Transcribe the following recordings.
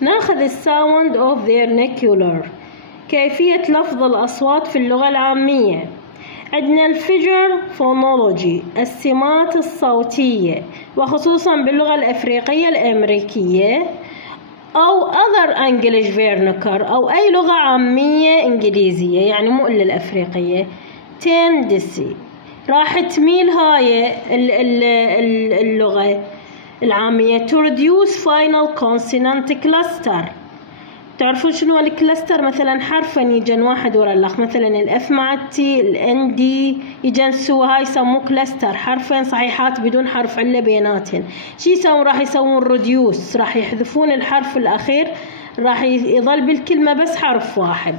ناخذ الساوند of vernacular، كيفية لفظ الأصوات في اللغة العامية. عندنا الفيجر فونولوجي، السمات الصوتية، وخصوصا باللغة الأفريقية الأمريكية أو other English vernacular أو أي لغة عامية إنجليزية، يعني مو إلا الأفريقية. tendency، راح تميل هاي اللغة العامية to reduce final consonant cluster. تعرفون شنو الكلاستر؟ مثلا حرفين يجن واحد ورا الأخ، مثلا الأف مع التي، الان دي يجن سوا، هاي يسموه كلاستر، حرفين صحيحات بدون حرف علة بيناتهن. شي يسوون؟ راح يسوون ريديوس، راح يحذفون الحرف الأخير، راح يظل بالكلمة بس حرف واحد.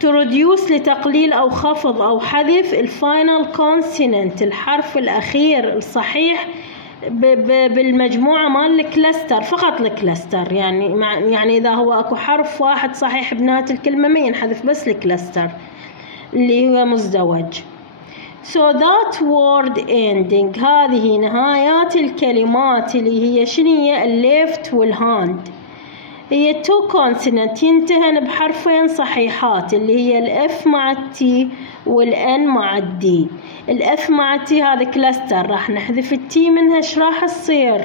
to reduce لتقليل أو خفض أو حذف الفاينل كونسونانت، الحرف الأخير الصحيح بالمجموعة مال الكلاستر، فقط الكلاستر، يعني إذا هو أكو حرف واحد صحيح بنهاية الكلمة ما ينحذف، بس الكلاستر اللي هو مزدوج. so that word ending، هذه نهايات الكلمات اللي هي شنو هي؟ الليفت والهاند، هي two consonant ينتهن بحرفين صحيحات اللي هي الاف مع التي والان مع الدي. الاف مع التي هذا كلاستر، راح نحذف التي منها، ايش راح تصير؟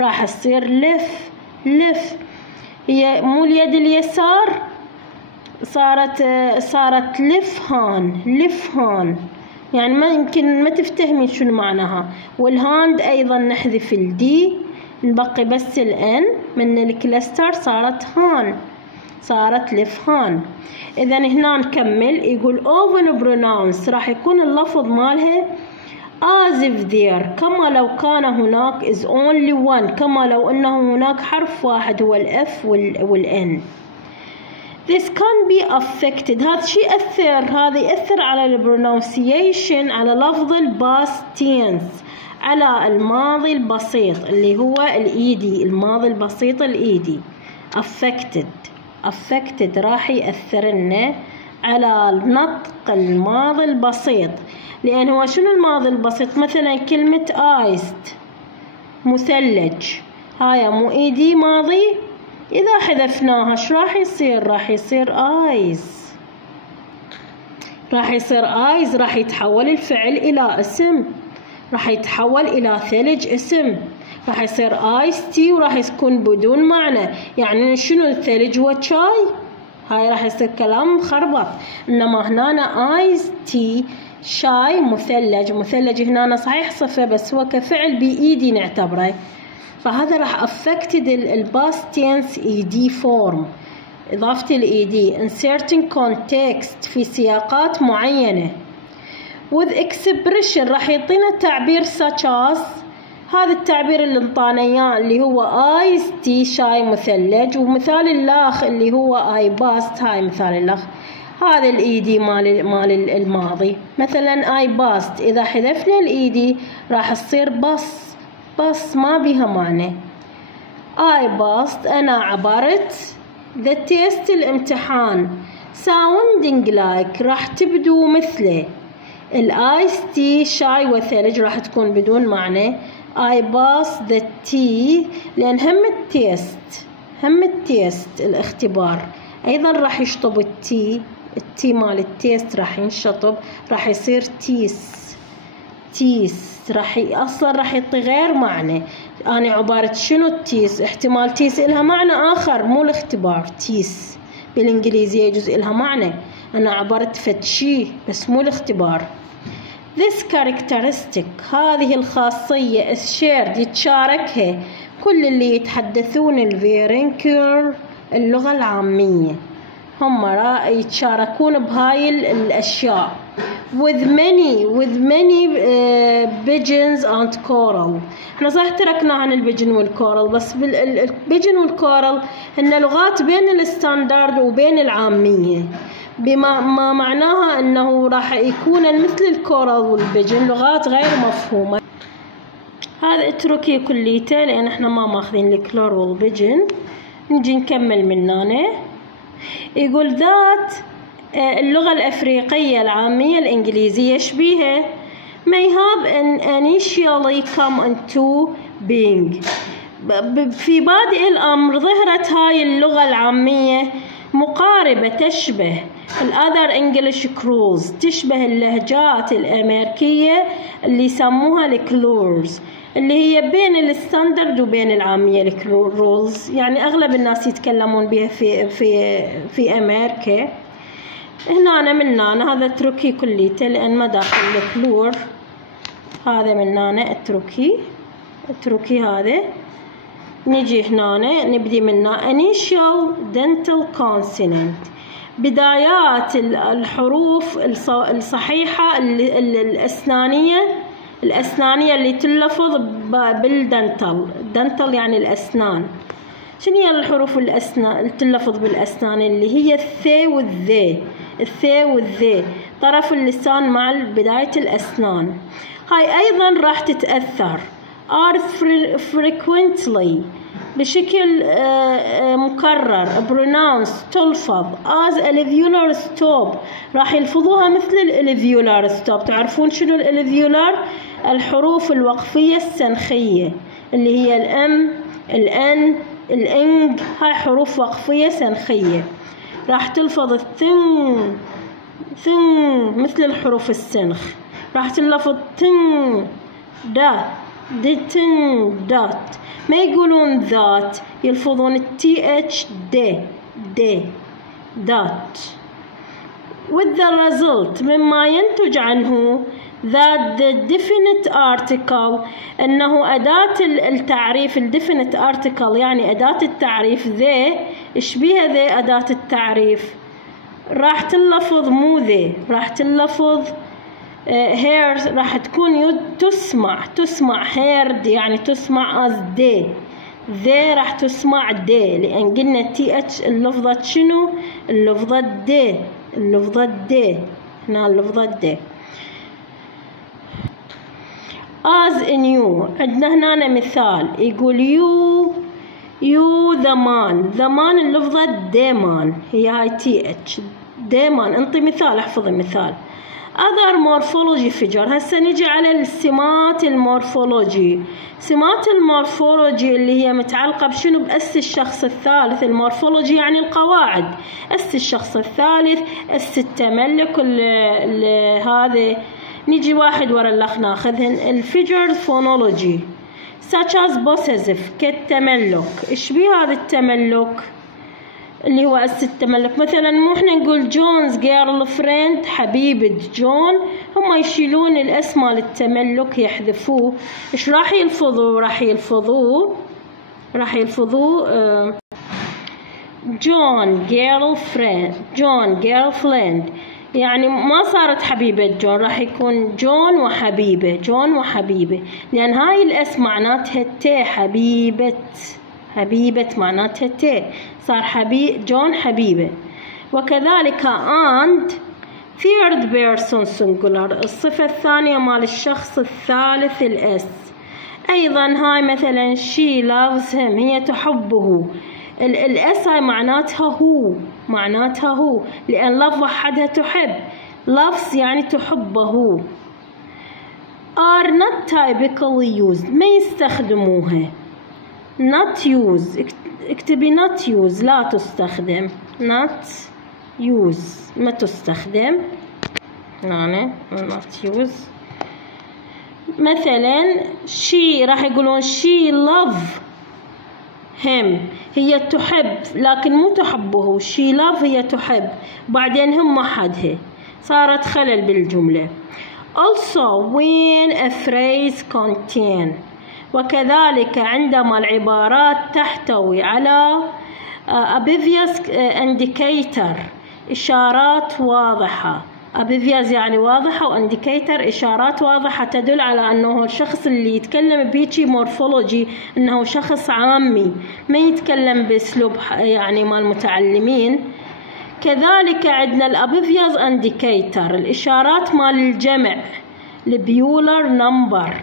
راح تصير لف. هي مو اليد اليسار، صارت لفهان، يعني ما يمكن ما تفتهمي شنو معناها. والهاند ايضا نحذف الدي، نبقي بس الان من الكلاستر، صارت لفهان. اذا هنا نكمل، يقول often pronounce، راح يكون اللفظ مالها as if there، كما لو كان هناك is only one، كما لو انه هناك حرف واحد هو الاف والان. this can be affected، هذا شيء هذا يأثر على البرونونسيشن، على لفظ الباست تنس، على الماضي البسيط اللي هو الإيدي، الماضي البسيط الإيدي. affected راح يأثر لنا على نطق الماضي البسيط، لأن هو شنو الماضي البسيط؟ مثلا كلمة iced، مثلج، هاي مو إيدي ماضي، إذا حذفناها ايش راح يصير؟ راح يصير eyes، راح يتحول الفعل إلى اسم، راح يتحول إلى ثلج اسم، راح يصير ايس تي وراح يكون بدون معنى. يعني شنو الثلج؟ هو شاي، هاي راح يصير كلام مخربط. إنما هنا ايس تي شاي مثلج هنا صحيح صفة، بس هو كفعل بإيدي نعتبره، فهذا راح affected الباست تنس ED form، إضافة الإيدي in certain context، في سياقات معينة. with expression راح يعطينا تعبير such as، هذا التعبير اللي انطانا اياه اللي هو ice tea شاي مثلج، ومثال اللاخ اللي هو I passed، هاي مثال اللاخ، هذا الإيدي مال الماضي. مثلا I passed، إذا حذفنا الإيدي راح تصير بس ما بيها معنى. I passed، أنا عبرت the test، الامتحان. sounding like، راح تبدو مثله. الآيس تي شاي وثلج راح تكون بدون معنى. I passed the tea، لأن هم التيست الإختبار أيضا راح يشطب التي مال التيست راح ينشطب، راح يصير تيس، أصلا راح يعطي غير معنى. أنا عبارة شنو التيس؟ احتمال تيس إلها معنى آخر مو الاختبار. تيس بالإنجليزية يجوز إلها معنى، أنا عبرت فتشي بس مو الاختبار. This characteristic، هذه الخاصية shared، يتشاركها كل اللي يتحدثون الفيرنكيولر، اللغة العامية، هم يتشاركون بهاي الأشياء. with many pigeons and coral. احنا صح تركنا عن البيجن والكورال، بس بالبيجن والكورال هن لغات بين الستاندرد وبين العامية، بما ما معناها انه راح يكون مثل الكورال والبيجن لغات غير مفهومة. هذا اتركي كليته لان احنا ما ماخذين الكلور والبيجن. نجي نكمل من هنا. يقول ذات اللغة الأفريقية العامية الإنجليزية شبيهة may have initially come into being، في بادئ الأمر ظهرت صارت هاي اللغة العامية مقاربة، تشبه الأذر إنجليش كرولز، تشبه اللهجات الأمريكية اللي يسموها الكلورز، اللي هي بين الستاندرد وبين العامية الكرولز، يعني أغلب الناس يتكلمون بها في أمريكا. هنا أنا من هنا هذا تركي كليته لأن ما داخل الكلور، هذا من هنا التركي هذا. نجي هنا نبدي منه initial dental consonant، بدايات الحروف الصحيحة الأسنانية اللي تلفظ بالدنتل. دنتل يعني الأسنان. شنو هي الحروف اللي تلفظ بالأسنان؟ اللي هي الث والذ، الث والذ، طرف اللسان مع بداية الأسنان. هاي أيضا راح تتأثر are frequently بشكل مكرر pronounced تلفظ as alveolar stop، راح يلفظوها مثل الالفيولار ستوب. تعرفون شنو الالفيولار؟ الحروف الوقفية السنخية اللي هي الام الان الانج، هاي حروف وقفية سنخية، راح تلفظ الثن مثل الحروف السنخ، راح تلفظ تن دا دتن دات، ما يقولون ذات، يلفظون التي اتش دي دات. with the result مما ينتج عنه that the definite article، أنه أداة التعريف definite article يعني أداة التعريف ذي، إيش بيها ذي أداة التعريف؟ راح تلفظ مو ذي، راح تلفظ heard، راح تكون تسمع heard يعني تسمع as دي، ذي راح تسمع دي، لأن قلنا تي اتش اللفظة شنو؟ اللفظة دي، اللفظة دي، هنا اللفظة دي. as in you، عندنا هنا مثال يقول you the man اللفظة ديمان، هي هاي تي اتش ديمان. انطي مثال، احفظي مثال. other morphology figure، هسه نجي على السمات المورفولوجي. سمات المورفولوجي اللي هي متعلقة بشنو؟ بأس الشخص الثالث. المورفولوجي يعني القواعد، أس الشخص الثالث، أس التملك، هذا نجي واحد ورا الأخ ناخذهن. الفيجر فونولوجي such as possessive كالتملك. إيش بيه هذا التملك اللي هو أس التملك؟ مثلا مو احنا نقول جونز جيرل فريند، حبيبة جون، هم يشيلون الاسم مال التملك يحذفوه. ايش راح يلفظوا؟ راح يلفظوا جون جيرل فريند، يعني ما صارت حبيبة جون، راح يكون جون وحبيبة، لأن هاي الاسم معناتها تي، حبيبة معناتها تي، صار جون حبيبة. وكذلك and third person singular، الصفة الثانية مال الشخص الثالث الأس. أيضا هاي مثلا she loves him، هي تحبه، الأس هاي معناتها هو، لأن love وحدها تحب، loves يعني تحبه. are not typically used، ما يستخدموها. not use، اكتبي not use، لا تستخدم. not use ما تستخدم، يعني not use. مثلا she راح يقولون she love him، هي تحب لكن مو تحبه، she love هي تحب، بعدين هم حدها، صارت خلل بالجملة. also when a phrase contain، وكذلك عندما العبارات تحتوي على obvious indicator، إشارات واضحة. obvious يعني واضحة، وانديكيتر إشارات واضحة تدل على أنه الشخص اللي يتكلم بيجي مورفولوجي أنه شخص عامي، ما يتكلم بأسلوب يعني مال المتعلمين. كذلك عندنا الobvious indicator، الإشارات مال الجمع، البيولر نمبر،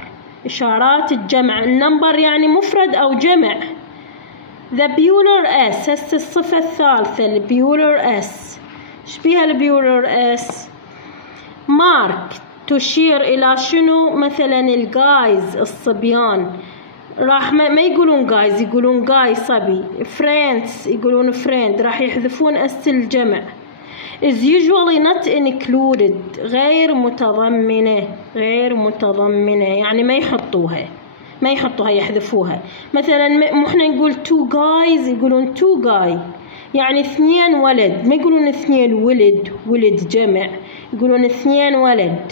إشارات الجمع. النمبر يعني مفرد أو جمع. the bular s، هسه الصفة الثالثة البيولر s. إيش بيها البيولر s؟ mark تشير إلى شنو؟ مثلا الجايز الصبيان، راح ما يقولون guys، يقولون guy صبي. friends يقولون friend، راح يحذفون اس الجمع. is usually not included غير متضمنة، غير متضمنة يعني ما يحطوها يحذفوها. مثلا احنا نقول two guys يقولون two guy يعني اثنين ولد، ما يقولون اثنين ولد جمع، يقولون اثنين ولد.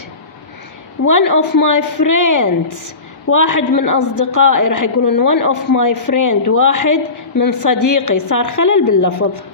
one of my friends واحد من أصدقائي، راح يقولون one of my friend واحد من صديقي. صار خلل باللفظ.